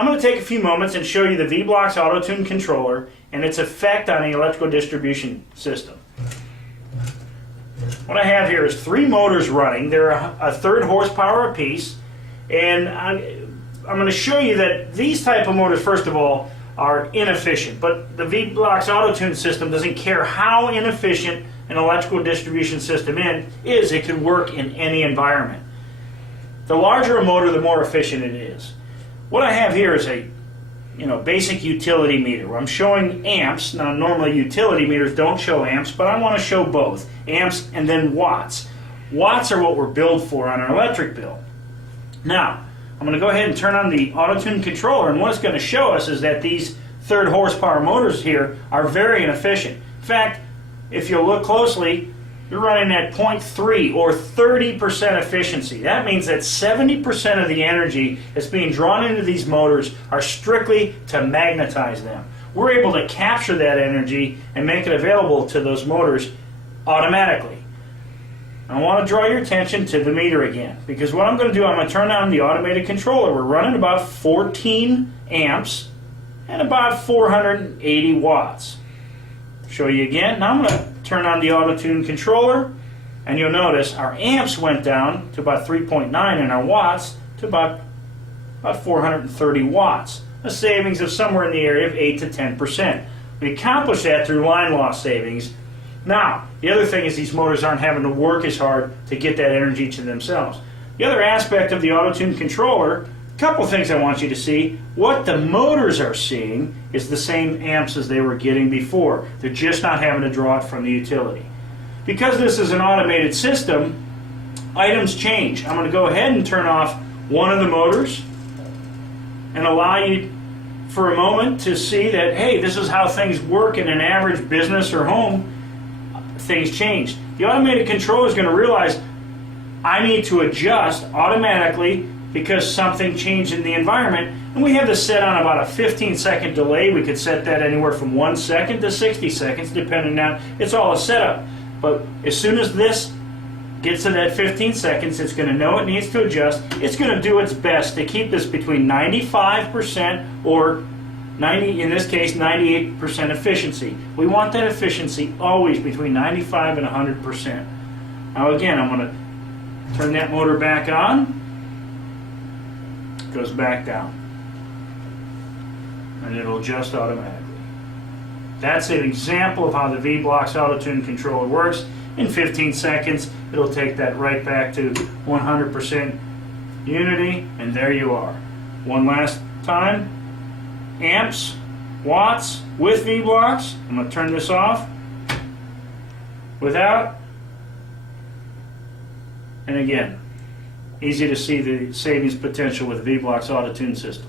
I'm going to take a few moments and show you the Vblox AutoTune controller and its effect on the electrical distribution system. What I have here is 3 motors running. They're a 1/3 horsepower apiece, and I'm going to show you that these type of motors, first of all, are inefficient, but the Vblox AutoTune system doesn't care how inefficient an electrical distribution system is, it can work in any environment. The larger a motor, the more efficient it is. What I have here is a basic utility meter where I'm showing amps. Now normally utility meters don't show amps, but I want to show both, amps and then watts. Watts are what we're billed for on our electric bill. Now, I'm going to go ahead and turn on the AutoTune controller, and what it's going to show us is that these 1/3 horsepower motors here are very inefficient. In fact, if you'll look closely, you're running at 0.3 or 30% efficiency. That means that 70% of the energy that's being drawn into these motors are strictly to magnetize them. We're able to capture that energy and make it available to those motors automatically. I want to draw your attention to the meter again, because what I'm going to do, I'm going to turn on the automated controller. We're running about 14 amps and about 480 watts. Show you again. Now I'm going to turn on the AutoTune controller, and you'll notice our amps went down to about 3.9 and our watts to about 430 watts. A savings of somewhere in the area of 8 to 10%. We accomplished that through line loss savings. Now, the other thing is these motors aren't having to work as hard to get that energy to themselves. The other aspect of the AutoTune controller, a couple things I want you to see. What the motors are seeing is the same amps as they were getting before. They're just not having to draw it from the utility. Because this is an automated system, items change. I'm going to go ahead and turn off one of the motors and allow you for a moment to see that, hey, this is how things work in an average business or home. Things change. The automated controller is going to realize I need to adjust automatically because something changed in the environment, and we have this set on about a 15-second delay. We could set that anywhere from 1 second to 60 seconds depending on, it's all a setup. But as soon as this gets to that 15 seconds, it's going to know it needs to adjust. It's going to do its best to keep this between 95% or 90, in this case, 98% efficiency. We want that efficiency always between 95 and 100%. Now again, I'm going to turn that motor back on. It goes back down. And it'll adjust automatically. That's an example of how the Vblox AutoTune controller works. In 15 seconds, it'll take that right back to 100% unity, and there you are. One last time. Amps, watts with Vblox. I'm going to turn this off. Without. And again, easy to see the savings potential with the Vblox AutoTune system.